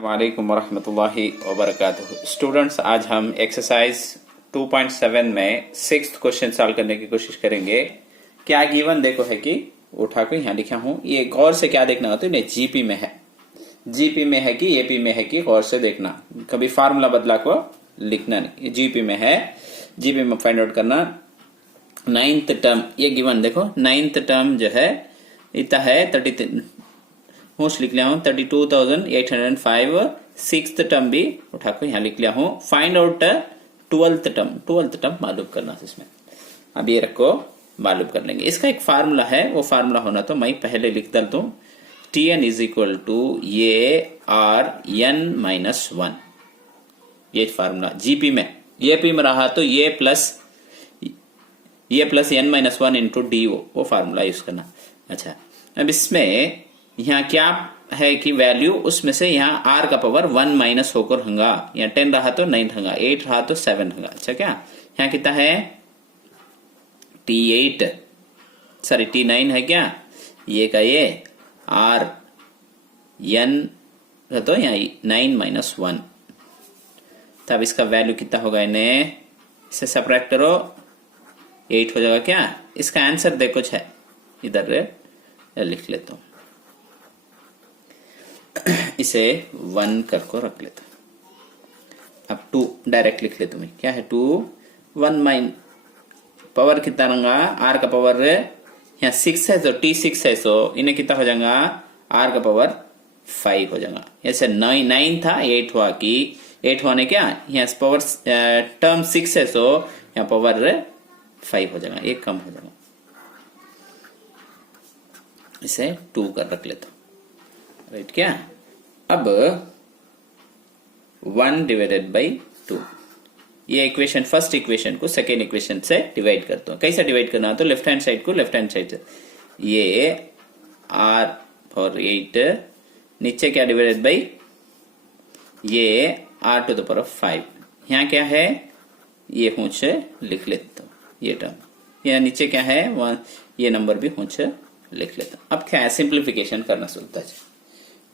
वालेकुम वरहमतुल्लाहि वबरकातुहू। स्टूडेंट्स, आज हम एक्सरसाइज 2.7 में 6th क्वेश्चन सॉल्व करने की कोशिश करेंगे। क्या गिवन देखो है कि उठा के यहाँ लिखा हूं, ये गौर से क्या देखना होता है, जीपी में है, जीपी में है कि एपी में है कि गौर से देखना, कभी फार्मूला बदला को लिखना नहीं। जीपी में है, जीपी में फाइंड आउट करना। 9th टर्म ये गिवन देखो, 9th टर्म जो है इतना है 33 होश लिख लिया हूं 32,805। 6th टर्म भी उठा कर यहां लिख लिया हूं। फाइंड आउट 12th टर्म मालूम करना है इसमें। अब ये रखो, मालूम कर लेंगे। इसका एक फार्मूला है, वो फार्मूला होना तो मैं पहले लिख डालता हूं। Tn इज इक्वल टू ये आर एन माइनस 1, ये फार्मूला। जीपी में एपी में रहा तो ये plus n minus 1 into d, वो फार्मूला यूज करना। अच्छा, अब इसमें यहाँ क्या है कि वैल्यू, उसमें से यहाँ आर का पावर 1 माइनस होकर होगा। यहाँ 10 रहा तो 9 होगा, 8 रहा तो 7 होगा। अच्छा, क्या यहाँ कितना है T8 सॉरी T9 है क्या, ये का ये आर एन तो यहाँ 9 माइनस 1, तब इसका वैल्यू कितना होगा, इन्हें इसे सब्ट्रैक्ट करो 8 हो जाएगा। क्या इसका आंसर देखो है, इधर लिख लेता हूं, इसे 1 करके रख लेता हूं। अब 2 डायरेक्ट लिख लेता हूं। क्या है 2 1 माइन पावर कितना रंगा, आर का पावर यहाँ 6 है तो T6 है, सो इन्हें कितना हो जाएगा, आर का पावर 5 हो जाएगा। ऐसे 9 था 8 हुआ कि 8 होने क्या यहाँ पावर टर्म 6 है, सो यहाँ पावर 5 हो जाएगा, एक कम हो जाएगा। इसे 2 कर रख लेता हूं, राइट। क्या अब 1 डिवाइडेड बाई 2, ये इक्वेशन, फर्स्ट इक्वेशन को सेकेंड इक्वेशन से डिवाइड करता हूं। कैसे डिवाइड करना, तो लेफ्ट हैंड साइड को लेफ्ट हैंड साइड से, ये आर फॉर 8 नीचे क्या डिवाइडेड बाई ये r to the power of 5। यहाँ क्या है, ये होंच लिख लेता हूं, ये टर्म यहाँ नीचे क्या है 1, ये नंबर भी होंच लिख लेता हूं। अब क्या है, सिंप्लीफिकेशन करना सुनता है।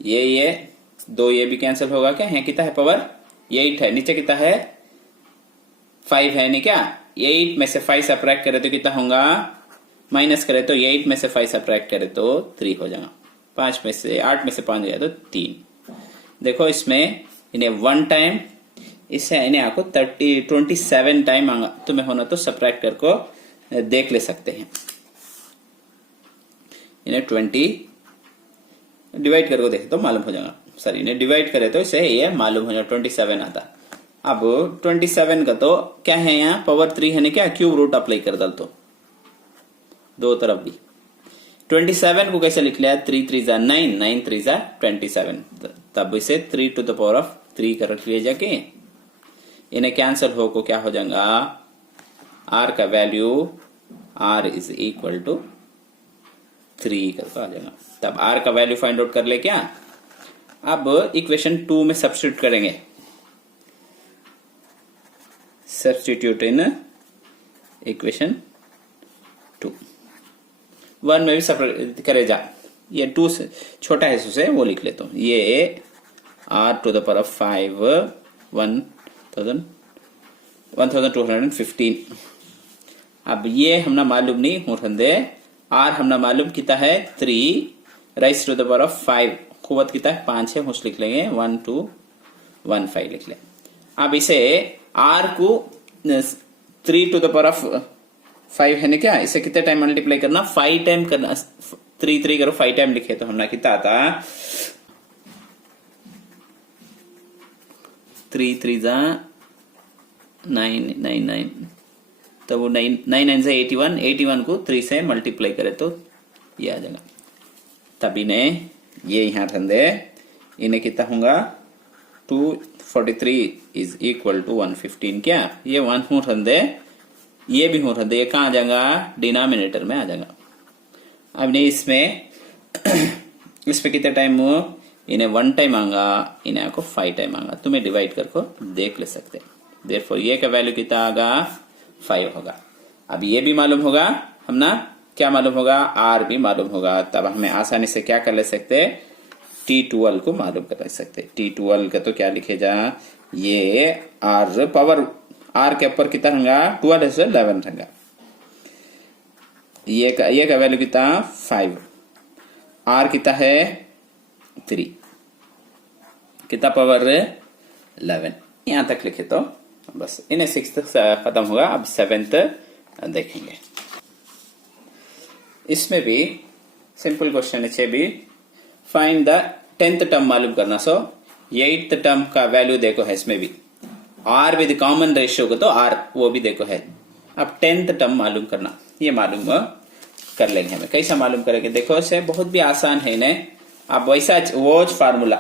ये 2 ये भी कैंसिल होगा। क्या है कितना है, पावर 8 है, नीचे कितना है 5 है, नहीं क्या 8 में से 5 सब्ट्रैक्ट करे तो कितना होगा, माइनस करे तो 8 में से 5 सब्ट्रैक्ट करे तो 3 हो जाएगा। 8 में से 5 जाए तो 3। देखो इसमें इन्हें 1 टाइम, इससे इन्हें आपको 27 टाइम मांगा, तुम्हें होना तो सब्ट्रैक्ट करके देख ले सकते हैं। इन्हें 20 डिवाइड करके देखे तो मालूम हो जाएगा, सॉरी इन्हें डिवाइड करे तो इसे ये मालूम हो जाएगा 27 आता। अब 27 का तो क्या है, यहाँ पावर 3 है, क्या क्यूब रूट अप्लाई कर डाल तो दो तरफ भी। 27 को कैसे लिख लिया, 3 3 जा 9, 9 3 जा 27, तब इसे 3 टू द पावर ऑफ 3 कर रख लिया जाके, इन्हें कैंसिल हो को क्या हो जाएगा, आर का value r is equal to 3 करके आ जाएगा। तब आर का वैल्यू फाइंड आउट कर ले। क्या अब इक्वेशन 2 में सब्स्टिट्यूट करेंगे, सब्स्टिट्यूट इन इक्वेशन 2। 1 में भी सब्ट्रैक्ट करे जा, ये 2 से छोटा है उसे वो लिख लेता हूं। ये r to the power of 5 1215। अब ये हमने मालूम नहीं हो रहे, आर हमने मालूम कितना है 3 rise to the power of 5, कुवत कितना है 5 है, होश लिख लेंगे 1 2 1 5 लिख लें। अब इसे आर को 3 टू द पावर ऑफ 5 है ना, क्या इसे कितने टाइम मल्टीप्लाई करना, 5 टाइम करना। 3 3 करो 5 टाइम लिखे तो हमने कितना आता, 3 3 जा 9 9 9, तो वो 9 9 से 81 को 3 से मल्टीप्लाई करे तो ये आ जाएगा। तब इन्हें ये यहाँ ठंडे, इन्हें कितना होगा 243 इज इक्वल टू 115। क्या ये 1 हो ठंडे, ये भी हो ठंडे, ये कहाँ आ जाएगा, डिनोमिनेटर में आ जाएगा। अब नहीं इसमें इसमें कितने टाइम हो, इन्हें 1 टाइम आएगा, इन्हें आपको 5 टाइम आएगा, तुम्हें डिवाइड करके देख ले सकते हैं। देयरफॉर ये का वैल्यू कितना आएगा 5 होगा। अब ये भी मालूम होगा, हम ना क्या मालूम होगा, आर भी मालूम होगा। तब हमें आसानी से क्या कर ले सकते, T12 को मालूम कर सकते। T12 का तो क्या लिखे जा, ये R पावर R के ऊपर कितना रहेगा 12 है 11 रहेगा। ये का वैल्यू कितना 5, R कितना है 3, कितना पावर 11। यहां तक लिखे तो बस, इन्हें 6th खत्म होगा। अब 7th देखेंगे। इसमें भी सिंपल क्वेश्चन है भी, फाइंड द 10th टर्म मालूम करना। सो 8th टर्म का वैल्यू देखो है इसमें भी, आर विद कॉमन रेशियो को तो आर वो भी देखो है। अब 10th टर्म मालूम करना, ये मालूम कर लेंगे हमें। कैसा मालूम करेंगे देखो, इसे बहुत भी आसान है इन्हें। अब वैसा वो फार्मूला,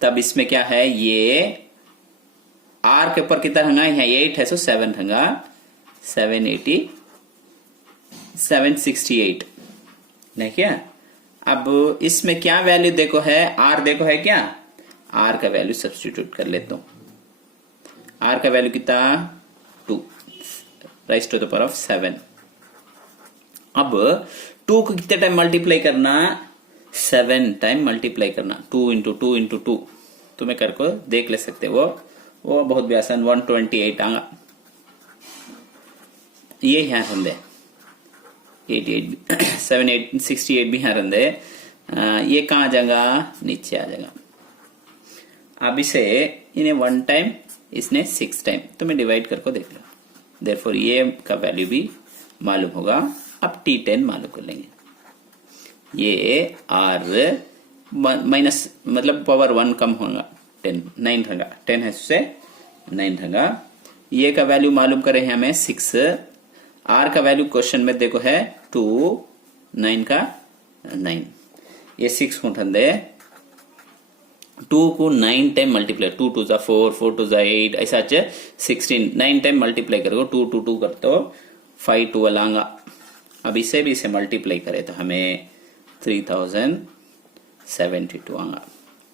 तब इसमें क्या है, ये आर के ऊपर कितना रंगा है 8 है, सो 7 रंगा 768 नहीं क्या। अब इसमें क्या वैल्यू देखो है, आर देखो है क्या, आर का वैल्यू सब्स्टिट्यूट कर लेता हूं। आर का वैल्यू कितना 2 rise to the power of 7। अब 2 को कितने टाइम मल्टीप्लाई करना, 7 टाइम मल्टीप्लाई करना। 2 इंटू 2 इंटू 2 तुम्हें करको देख ले सकते हो, वो बहुत भी आसान। 128 आंगा, ये यहाँ रंदे 88 78 68 भी यहाँ रंदे। ये कहाँ आ जाएगा, नीचे आ जाएगा। अब इसे इन्हें 1 टाइम, इसने 6 टाइम, तुम्हें डिवाइड करके देख लो। देयरफॉर ये का वैल्यू भी मालूम होगा। अब T10 मालूम कर लेंगे। ये R माइनस मतलब पावर 1 कम होगा, 9 रहेगा, 10 है उससे 9 रहेगा। ये का वैल्यू मालूम करें हमें 6। R का वैल्यू क्वेश्चन में देखो है 2, 9 का 9, ये 6 को उठा दे। 2 को 9 टाइम मल्टीप्लाई, 2 2 जा 4, 4 2 जा 8, ऐसा 16, 9 टाइम मल्टीप्लाई करोगे, 2 2 2 करते हो 5 12 आंगा। अब इसे भी इसे मल्टीप्लाई करें तो हमें 3072 आंगा।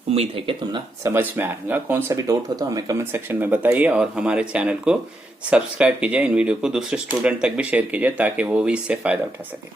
उम्मीद है कि तुम ना समझ में आएगा। कौन सा भी डाउट हो तो हमें कमेंट सेक्शन में बताइए, और हमारे चैनल को सब्सक्राइब कीजिए। इन वीडियो को दूसरे स्टूडेंट तक भी शेयर कीजिए ताकि वो भी इससे फायदा उठा सके।